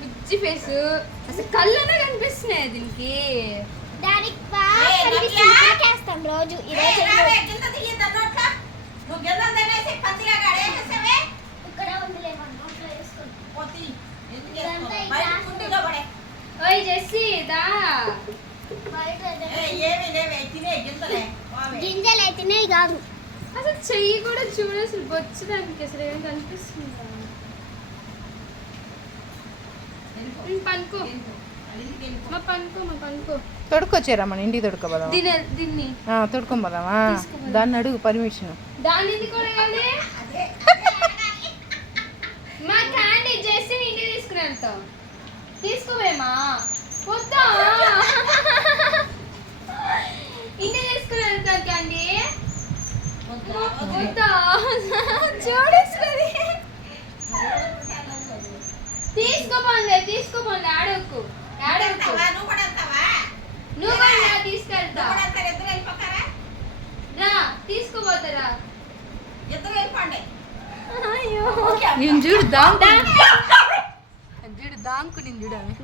బుజ్జి face అసలు కళ్ళనే కనిపిస్తున్నాయి దీనికి. దానికి బాగా కనిపిస్తాం రోజు. ఈరోజు ఓయ్ జెస్సీ దా గింజలు అయితేనే కాదు. అసలు చెయ్యి కూడా చూడ, అసలు బొచ్చు దానికి అసలు ఏం కనిపిస్తుందా? పనుకో మా పనుకో తొడుకొచ్చారా మన ఇంటికి తొడుకోబోదాం. దీన్ని తొడుకోబోదామా? దాన్ని అడుగు పర్మిషన్. దాన్ని కూడా కాదు మా క్యాండీ జెస్సీ ఇంటికి తీసుకుని వెళ్తాం. తీసుకోవేమా? వద్దా ఇంటికి తీసుకుని వెళ్తాం క్యాండీ. వద్దా చూడేస్తుంది. తీసుకోపోండి ఆడోకు నువ్వు కూడా తీసుకెళ్తా రా, తీసుకోపోతారా? నేను చూడు దాంకు నేను చూడు